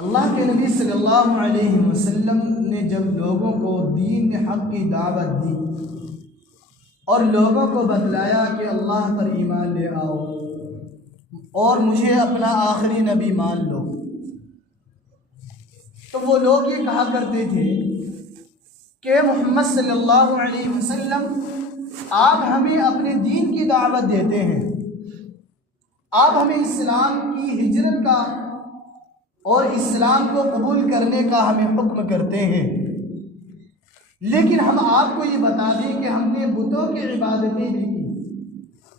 اللہ کے نبی صلی اللہ علیہ وسلم نے جب لوگوں کو دین حق کی دعوت دی اور لوگوں کو بتلایا کہ اللہ پر ایمان لے آؤ اور مجھے اپنا آخری نبی مان لو، تو وہ لوگ یہ کہا کرتے تھے کہ محمد صلی اللہ علیہ وسلم آپ ہمیں اپنے دین کی دعوت دیتے ہیں، آپ ہمیں اسلام کی ہجرت کا اور اسلام کو قبول کرنے کا ہمیں حکم کرتے ہیں، لیکن ہم آپ کو یہ بتا دیں کہ ہم نے بتوں کی عبادتیں بھی کی،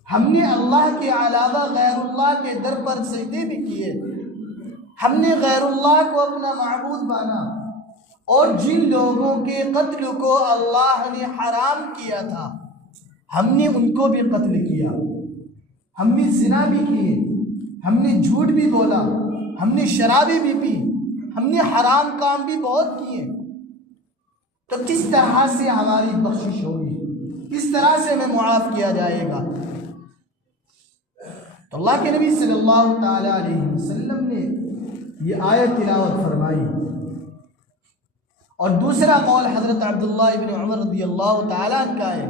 ہم نے اللہ کے علاوہ غیر اللہ کے در پر سجدے بھی کیے، ہم نے غیر اللہ کو اپنا معبود مانا، اور جن لوگوں کے قتل کو اللہ نے حرام کیا تھا ہم نے ان کو بھی قتل کیا، ہم نے زنا بھی کیے، ہم نے جھوٹ بھی بولا، ہم نے شرابیں بھی پی، ہم نے حرام کام بھی بہت کیے، تو کس طرح سے ہماری بخشش ہوگی، کس طرح سے ہمیں معاف کیا جائے گا؟ تو اللہ کے نبی صلی اللہ تعالی علیہ وسلم نے یہ آیت تلاوت فرمائی، اور دوسرا قول حضرت عبداللہ ابن عمر رضی اللہ تعالیٰ عنہ کا ہے،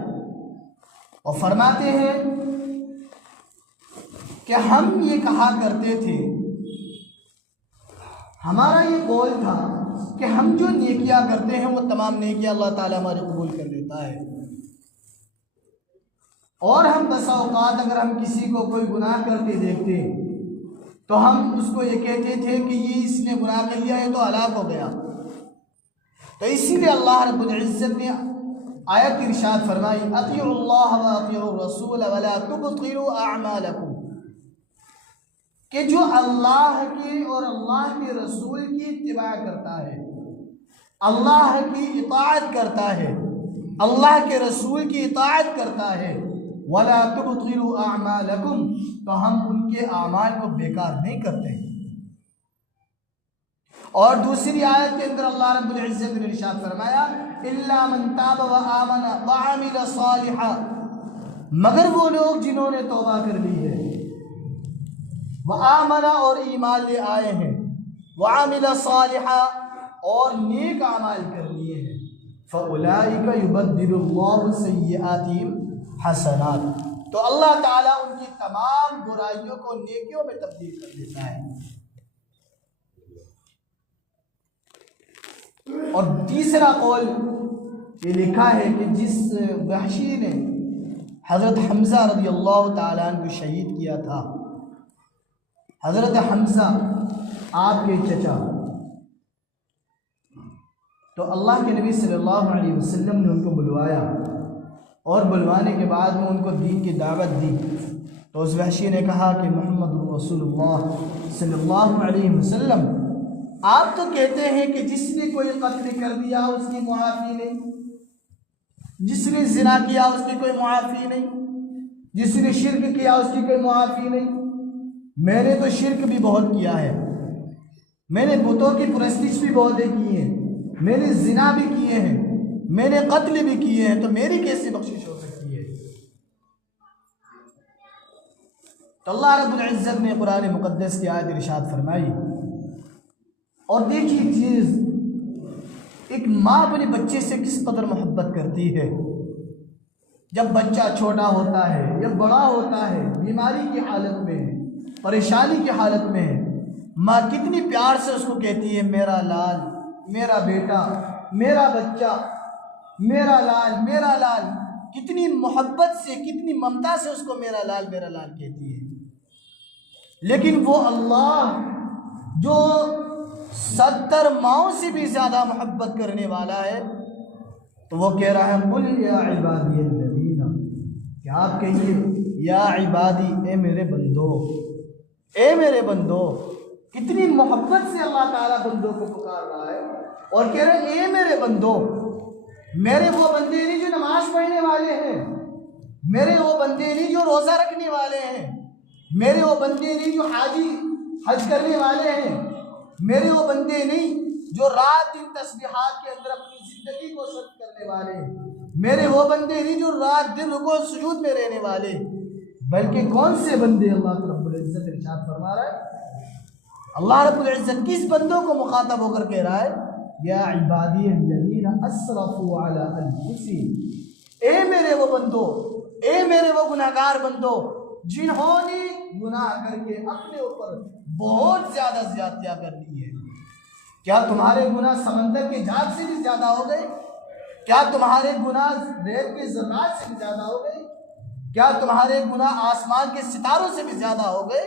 اور فرماتے ہیں کہ ہم یہ کہا کرتے تھے، ہمارا یہ قول تھا کہ ہم جو نیکیاں کرتے ہیں وہ تمام نیکیاں اللہ تعالیٰ ہماری قبول کر لیتا ہے، اور ہم بسا اوقات اگر ہم کسی کو کوئی گناہ کرتے دیکھتے تو ہم اس کو یہ کہتے تھے کہ یہ اس نے گناہ کر لیا ہے تو ہلاک ہو گیا، تو اسی لیے اللہ رب العزت نے آیت ارشاد فرمائی اطیعوا اللہ و اطیعوا الرسول ولا تبطلوا اعمالکم، کہ جو اللہ کی اور اللہ کے رسول کی اتباع کرتا ہے، اللہ کی اطاعت کرتا ہے، اللہ کے رسول کی اطاعت کرتا ہے، ولا تبطلوا اعمالکم، تو ہم ان کے اعمال کو بیکار نہیں کرتے۔ اور دوسری آیت کے اندر اللہ رب العزت نے ارشاد فرمایا الا من تاب وآمن وعمل صالحا، مگر وہ لوگ جنہوں نے توبہ کر لی ہے، وآمن اور ایمان لے آئے ہیں، وعمل صالحا اور نیک اعمال کر لیے ہیں، فاولئک یبدل اللہ سیئاتہم حسنات، تو اللہ تعالیٰ ان کی تمام برائیوں کو نیکیوں میں تبدیل کر دیتا ہے۔ اور تیسرا قول یہ لکھا ہے کہ جس وحشی نے حضرت حمزہ رضی اللہ تعالیٰ عنہ کو شہید کیا تھا، حضرت حمزہ آپ کے چچا، تو اللہ کے نبی صلی اللہ علیہ وسلم نے ان کو بلوایا، اور بلوانے کے بعد میں ان کو دین کی دعوت دی، تو اس وحشی نے کہا کہ محمد رسول اللہ صلی اللہ علیہ وسلم آپ تو کہتے ہیں کہ جس نے کوئی قتل کر دیا اس کی معافی نہیں، جس نے زنا کیا اس کی کوئی معافی نہیں، جس نے شرک کیا اس کی کوئی معافی نہیں، میں نے تو شرک بھی بہت کیا ہے، میں نے بتوں کی پرستش بھی بہت کی ہے، میں نے زنا بھی کیے ہیں، میں نے قتل بھی کیے ہیں، تو میری کیسے بخشش ہو سکتی ہے؟ تو اللہ رب العزت نے قرآن مقدس کی آیت ارشاد فرمائی۔ اور دیکھیے ایک چیز، ایک ماں اپنے بچے سے کس قدر محبت کرتی ہے، جب بچہ چھوٹا ہوتا ہے یا بڑا ہوتا ہے، بیماری کی حالت میں ہے، پریشانی کی حالت میں ہے، ماں کتنی پیار سے اس کو کہتی ہے میرا لال، میرا بیٹا، میرا بچہ، میرا لال، میرا لال، کتنی محبت سے، کتنی ممتا سے اس کو میرا لال کہتی ہے۔ لیکن وہ اللہ جو 70 ماؤں سے بھی زیادہ محبت کرنے والا ہے، تو وہ کہہ رہا ہے قل یا عبادی الذین، کہ آپ کہیے یا عبادی، اے میرے بندو، اے میرے بندو، کتنی محبت سے اللہ تعالیٰ بندوں کو پکار رہا ہے، اور کہہ رہے ہیں اے میرے بندو، میرے وہ بندے نہیں جو نماز پڑھنے والے ہیں، میرے وہ بندے نہیں جو روزہ رکھنے والے ہیں، میرے وہ بندے نہیں جو حج کرنے والے ہیں، میرے وہ بندے نہیں جو رات دن تسبیحات کے اندر اپنی زندگی کو صرف کرنے والے ہیں، میرے وہ بندے نہیں جو رات دن رکوع سجود میں رہنے والے، بلکہ کون سے بندے؟ اللہ رب العزت ارشاد فرما رہا ہے اللہ رب العزت کس بندوں کو مخاطب ہو کر کہہ رہا ہے؟ یا عبادی الذین اسرفوا علی انفسہم، اے میرے وہ بندو، اے میرے وہ گناہگار بندو جنہوں نے گناہ کر کے اپنے اوپر بہت زیادہ زیادتیاں کر لی ہے۔ کیا تمہارے گناہ سمندر کے جھاگ سے بھی زیادہ ہو گئے؟ کیا تمہارے گناہ ریت کے ذرات سے بھی زیادہ ہو گئے؟ کیا تمہارے گناہ آسمان کے ستاروں سے بھی زیادہ ہو گئے؟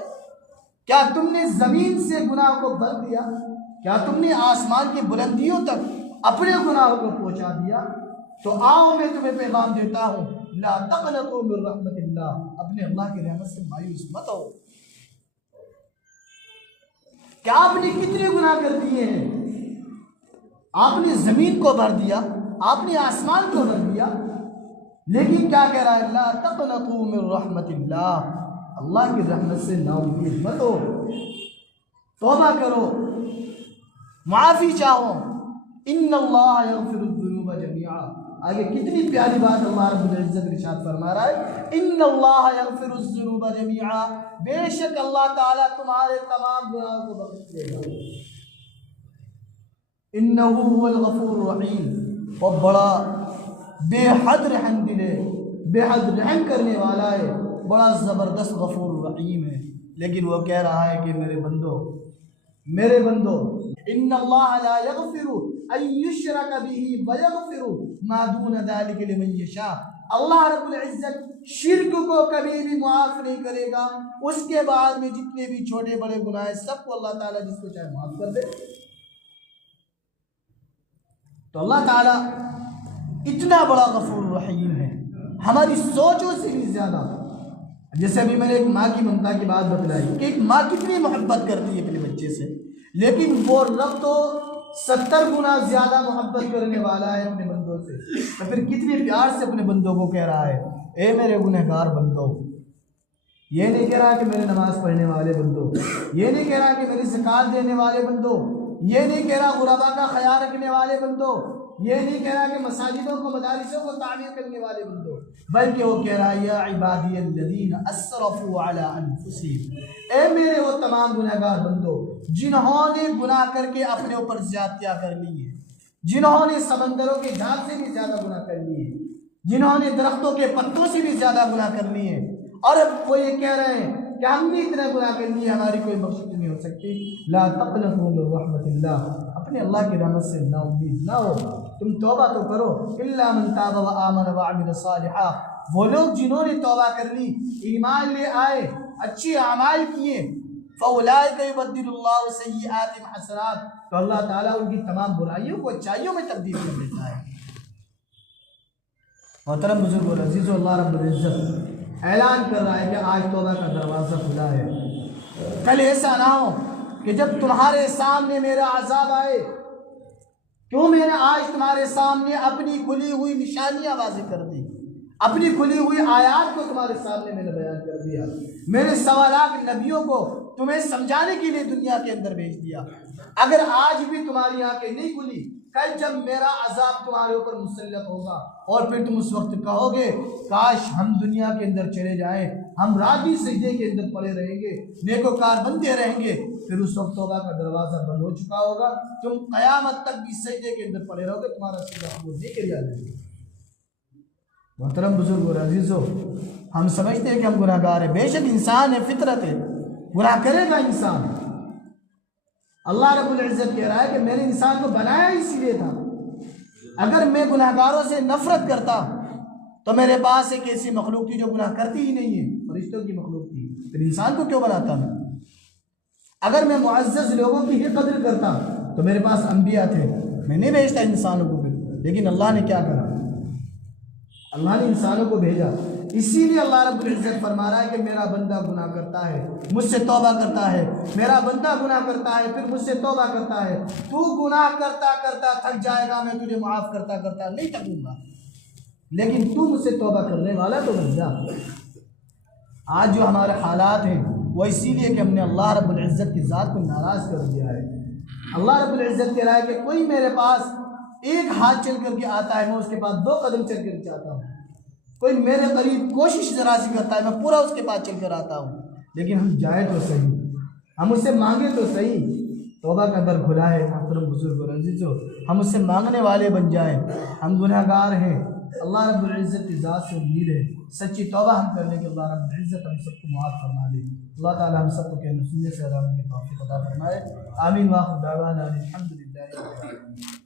کیا تم نے زمین سے گناہ کو بھر دیا؟ کیا تم نے آسمان کی بلندیوں تک اپنے گناہوں کو پہنچا دیا؟ تو آؤ میں تمہیں پیغام دیتا ہوں، لا تقنطوا من رحمت اللہ، اپنے اللہ کی رحمت سے مایوس مت ہو۔ کیا آپ نے کتنے گناہ کر دیے ہیں؟ آپ نے زمین کو بھر دیا، آپ نے آسمان کو بھر دیا، لیکن کیا کہہ رہا ہے؟ لا تقنطوا من رحمت اللہ، اللہ کی رحمت سے نا امید مت ہو، توبہ کرو، معافی چاہو۔ ان اللہ یغفر الذنوب جميعا، آگے کتنی پیاری بات اللہ رب العزت ارشاد فرما رہا ہے، ان اللہ یغفر الذنوب جميعا، بے شک اللہ تعالیٰ تمہارے تمام گناہوں کو بخش دے گا۔ انہ هو الغفور الرحیم، وہ بڑا بے حد رحم دل ہے، بے حد رحم کرنے والا ہے، بڑا زبردست غفور الرحیم ہے۔ لیکن وہ کہہ رہا ہے کہ میرے بندو، میرے بندو، ان اللہ لا یغفر ان یشرک به ویغفر ما دون ذلک لمن یشاء، اللہ رب العزت شرک کو کبھی بھی معاف نہیں کرے گا، اس کے بعد میں جتنے بھی چھوٹے بڑے گناہ ہیں سب کو اللہ تعالیٰ جس کو چاہے معاف کر دے۔ تو اللہ تعالیٰ اتنا بڑا غفور رحیم ہے، ہماری سوچوں سے بھی زیادہ۔ جیسے ابھی میں نے ایک ماں کی ممتا کی بات بتلائی کہ ایک ماں کتنی محبت کرتی ہے اپنے بچے سے، لیکن وہ رب تو 70 گنا زیادہ محبت کرنے والا ہے اپنے بندوں سے، تو پھر کتنے پیار سے اپنے بندوں کو کہہ رہا ہے، اے میرے گنہگار بندو۔ یہ نہیں کہہ رہا کہ میرے نماز پڑھنے والے بندو، یہ نہیں کہہ رہا کہ میری زکات دینے والے بندو، یہ نہیں کہہ رہا غربا کا خیال رکھنے والے بندو، یہ نہیں کہہ رہا کہ مساجدوں کو مدارسوں کو تعمیر کرنے والے بندو، بلکہ وہ کہہ رہا ہے یا عبادی الذین اسرفوا علی انفسہم، اے میرے وہ تمام گنہگار بندو جنہوں نے گناہ کر کے اپنے اوپر زیادتیاں کر لی ہیں، جنہوں نے سمندروں کے جھاگ سے بھی زیادہ گناہ کر لیے ہیں، جنہوں نے درختوں کے پتوں سے بھی زیادہ گناہ کر لیے ہیں، اور اب وہ یہ کہہ رہے ہیں کہ ہم نے اتنا گناہ کر لیے ہماری کوئی بخشش نہیں ہو سکتی۔ لا تقنطوا من رحمت اللہ، اپنے اللہ کی رحمت سے نا امید نہ ہو، تم توبہ تو کرو۔ الا من تاب وآمن وعمل صالحا، وہ لوگ جنہوں نے توبہ کر لی، ایمان لے آئے، اچھے اعمال کیے، فاولئک یبدل اللہ سیئات حسنات، تو اللہ تعالیٰ ان کی تمام برائیوں کو اچھائیوں میں تبدیل کر دیتا ہے۔ محترم بزرگ اور عزیزو، اللہ رب العزت اعلان کر رہا ہے کہ آج توبہ کا دروازہ کھلا ہے۔ کل ایسا نہ ہو کہ جب تمہارے سامنے میرا عذاب آئے، کیوں میں نے آج تمہارے سامنے اپنی کھلی ہوئی نشانیاں واضح کر دی، اپنی کھلی ہوئی آیات کو تمہارے سامنے میں نے بیان کر دیا، میں نے سوالات نبیوں کو تمہیں سمجھانے کے لیے دنیا کے اندر بھیج دیا۔ اگر آج بھی تمہاری آنکھیں نہیں کھلی، کل جب میرا عذاب تمہارے اوپر مسلط ہوگا اور پھر تم اس وقت کہو گے کاش ہم دنیا کے اندر چلے جائیں، ہم رات بھی سجدے کے اندر پڑے رہیں گے، نیکوکار بنتے رہیں گے، پھر اس وقت توبہ کا دروازہ بند ہو چکا ہوگا، تم قیامت تک بھی سجدے کے اندر پڑے رہو گے، تمہارا سجدہ قبول نہیں کیا جائے گا۔ محترم بزرگ اور عزیزو، ہم سمجھتے ہیں کہ ہم گناہ گار ہیں، بے شک انسان ہے، فطرت ہے، گناہ کرے گا انسان۔ اللہ رب العزت کہہ رہا ہے کہ میں نے انسان کو بنایا اسی لیے تھا، اگر میں گناہ گاروں سے نفرت کرتا تو میرے پاس ایک ایسی مخلوق تھی جو گناہ کرتی ہی نہیں ہے، فرشتوں کی مخلوق تھی، پھر انسان کو کیوں بناتا میں؟ اگر میں معزز لوگوں کی ہی قدر کرتا تو میرے پاس انبیاء تھے، میں نہیں بھیجتا انسانوں کو، لیکن اللہ نے کیا کرا، اللہ نے انسانوں کو بھیجا۔ اسی لیے اللہ رب العزت فرما رہا ہے کہ میرا بندہ گناہ کرتا ہے، مجھ سے توبہ کرتا ہے، میرا بندہ گناہ کرتا ہے پھر مجھ سے توبہ کرتا ہے، تو گناہ کرتا کرتا تھک جائے گا، میں تجھے معاف کرتا کرتا نہیں تھکوں گا، لیکن تو مجھ سے توبہ کرنے والا تو بن جا۔ آج جو ہمارے حالات ہیں وہ اسی لیے کہ ہم نے اللہ رب العزت کی ذات کو ناراض کر دیا ہے۔ اللہ رب العزت کہہ رہا ہے کہ کوئی میرے پاس ایک ہاتھ چل کر کے آتا ہے، میں اس کے پاس 2 قدم چل کر جاتا ہوں، کوئی میرے قریب کوشش ذرا سی کرتا ہے، میں پورا اس کے پاس چل کر آتا ہوں، لیکن ہم جائے تو صحیح، ہم اس سے مانگیں تو صحیح، توبہ کا در کھلا ہے محترم بزرگ اور عزیزو، ہم اس سے مانگنے والے بن جائیں۔ ہم گناہ گار ہیں، اللہ رب العزت کی ذات سے امید ہے سچی توبہ ہم کرنے کے اللہ رب العزت ہم سب کو معاف فرما دے۔ اللہ تعالی ہم سب کو کہنے سننے سے عذاب کی توفیق عطا فرمائے۔ آمین واخر دعوانا الحمدللہ رب العالمین۔